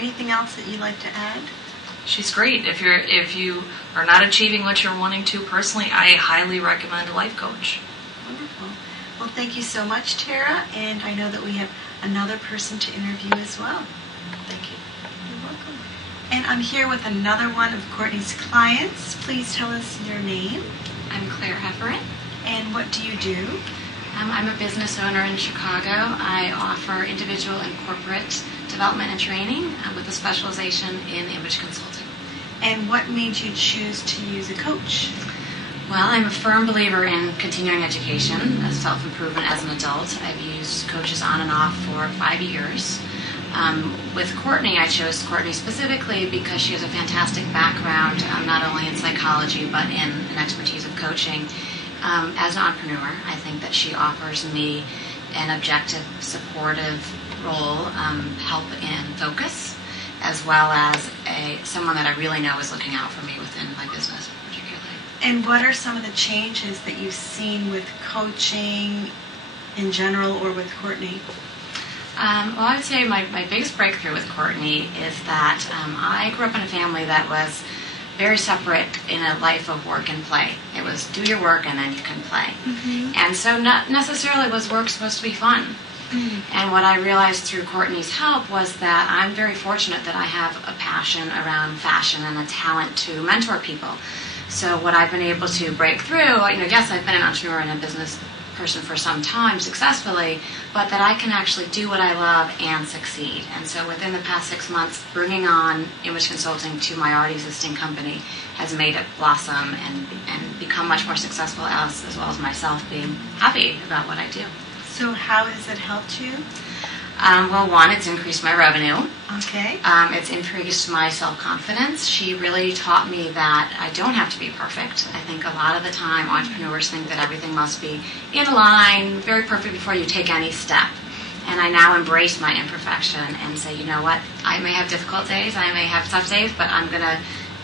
anything else that you'd like to add? She's great. If you are not achieving what you're wanting to personally, I highly recommend a life coach. Wonderful. Well, thank you so much, Tara, and I know that we have another person to interview as well. Thank you. You're welcome. And I'm here with another one of Courtney's clients. Please tell us your name. I'm Claire Hefferin. And what do you do? I'm a business owner in Chicago. I offer individual and corporate development and training with a specialization in image consulting. And what made you choose to use a coach? Well, I'm a firm believer in continuing education, self-improvement as an adult. I've used coaches on and off for 5 years. With Courtney, I chose Courtney specifically because she has a fantastic background, not only in psychology, but in an expertise of coaching. As an entrepreneur, I think that she offers me an objective, supportive role, help and focus, as well as someone that I really know is looking out for me within my business particularly. And what are some of the changes that you've seen with coaching in general or with Courtney? Well, I would say my biggest breakthrough with Courtney is that I grew up in a family that was very separate in a life of work and play. It was do your work and then you can play. Mm-hmm. And so not necessarily was work supposed to be fun. Mm-hmm. And what I realized through Courtney's help was that I'm very fortunate that I have a passion around fashion and a talent to mentor people. So what I've been able to break through, yes, I've been an entrepreneur and a business person for some time successfully, but that I can actually do what I love and succeed. And so within the past 6 months, bringing on image consulting to my already existing company has made it blossom and become much more successful, as well as myself being happy about what I do. So how has it helped you? Well, one, it's increased my revenue. Okay. It's increased my self-confidence. She really taught me that I don't have to be perfect. I think a lot of the time entrepreneurs think that everything must be in line, very perfect before you take any step. And I now embrace my imperfection and say, you know what, I may have difficult days, I may have tough days, but I'm going to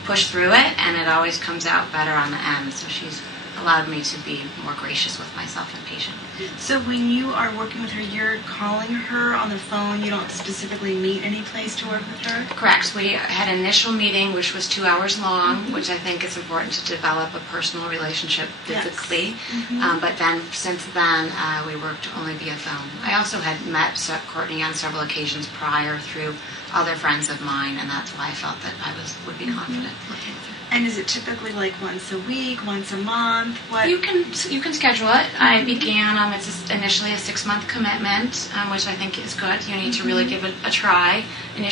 push through it, and it always comes out better on the end. So she's allowed me to be more gracious with myself and patient. So when you are working with her, you're calling her on the phone? You don't specifically meet any place to work with her? Correct. We had an initial meeting, which was 2 hours long, mm-hmm. which I think is important to develop a personal relationship physically. Yes. Mm-hmm. But then, since then, we worked only via phone. I also had met Courtney on several occasions prior through other friends of mine, and that's why I felt that I would be confident working with her. And is it typically like once a week, once a month? What? You can schedule it. I began, it's initially a 6-month commitment, which I think is good. You need to really give it a try initially.